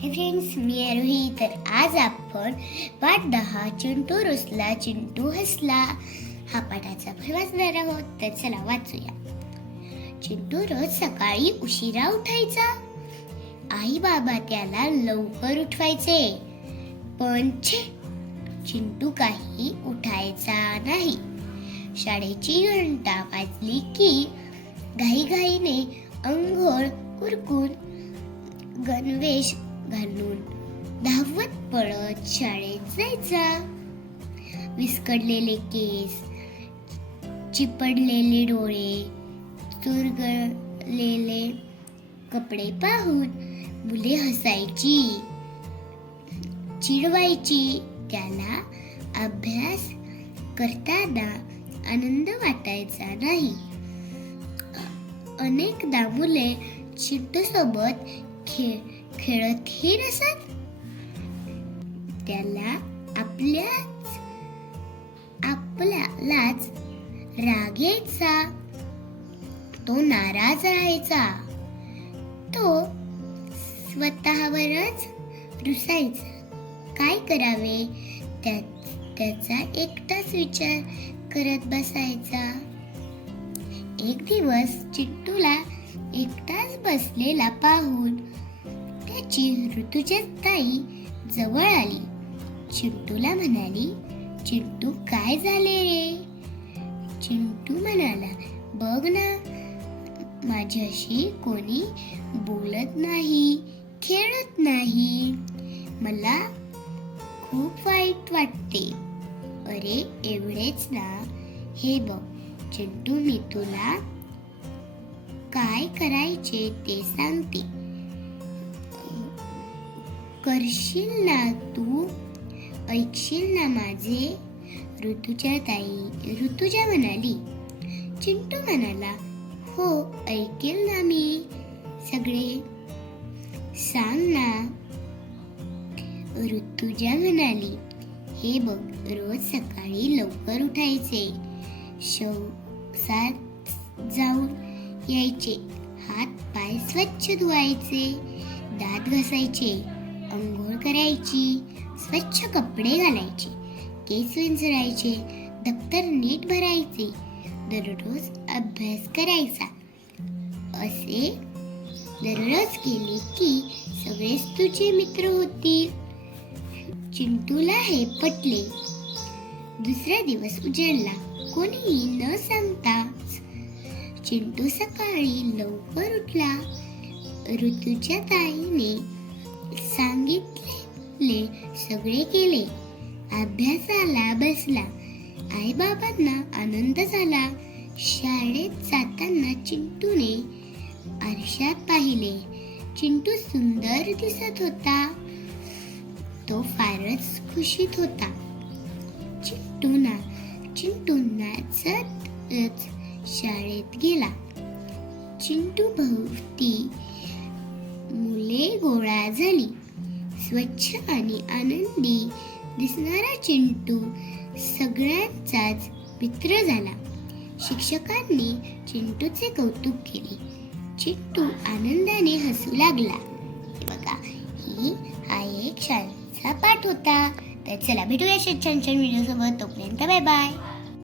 हे फ्रेंड्स मी आरोही तर आज आपण पाठ दहा चिंटू रुसला चिंटू हसला हा पाठाचा भर वाचणार आहोत तर चला वाचूया चिंटू रोज सकाळी उशिरा उठायचा आई बाबा त्याला लवकर उठवायचे पण छे चिंटू काही उठायचा नाही शाळेची घंटा वाजली की घाईघाईने अंघोळ उरकून गणवेश घालून धावत पळत शाळेत जायचा. विस्कडलेले केस चिपडलेले डोळे चुरगळलेले कपडे पाहून मुले हसायची. चिडवायची त्याला अभ्यास करताना आनंद वाटायचा नाही. अनेकदा मुले चिट्टसोबत खेळ खेळतही नसत त्याला आपल्याच आपल्यालाच राग यायचा तो नाराज राहायचा. तो स्वतःवरच रुसायचा. काय करावे? त्या त्याचा एकटाच विचार करत बसायचा. एक दिवस चिट्टूला एकटाच बसलेला पाहून त्याची ऋतुजा ताई जवळ आली. चिंटूला म्हणाली चिंटू काय झाले रे? चिंटू म्हणाला बघ ना माझ्याशी कोणी बोलत नाही खेळत नाही. मला खूप वाईट वाटते. अरे एवढेच ना. हे बघ चिंटू मी तुला काय करायचे ते सांगते. करशील ना तू? ऐकशील ना माझे? ऋतुजा ताई ऋतुजा म्हणाली. चिंटू म्हणाला हो ऐकेल ना मी. सगळे सांग ना. ऋतुजा म्हणाली हे बघ रोज सकाळी लवकर उठायचे. शौसात जाऊन यायचे. हात पाय स्वच्छ धुवायचे. दात घासायचे. अंघोळ करायची स्वच्छ कपडे घालायचे केस विंचरायचे दप्तर नीट भरायचे दररोज अभ्यास करायचा. असे दररोज केले की सगळेच तुझे मित्र होतील. चिंटूला हे पटले. दुसरा दिवस उजळला. कोणीही न सांगताच चिंटू सकाळी लवकर उठला. ऋतूच्या ताईने सांगितले सगळे केले. अभ्यासाला बसला. आई बाबांना आनंद झाला. शाळेत जाताना चिंटूने आरशात पाहिले. चिंटू सुंदर दिसत होता. तो फारच खुशीत होता. चिंटूना चिंटू नाचतच शाळेत गेला. चिंटू भोवती मुले गोळा झाली. स्वच्छ आणि आनंदी दिसणारा चिंटू सगळ्यांचाच मित्र झाला. शिक्षकांनी चिंटूचे कौतुक केले. चिंटू आनंदाने हसू लागला. हे बघा ही हा एक शाळेचा पाठ होता. तर चला भेटूया अशाच छान छान व्हिडिओ सोबत. तोपर्यंत बाय बाय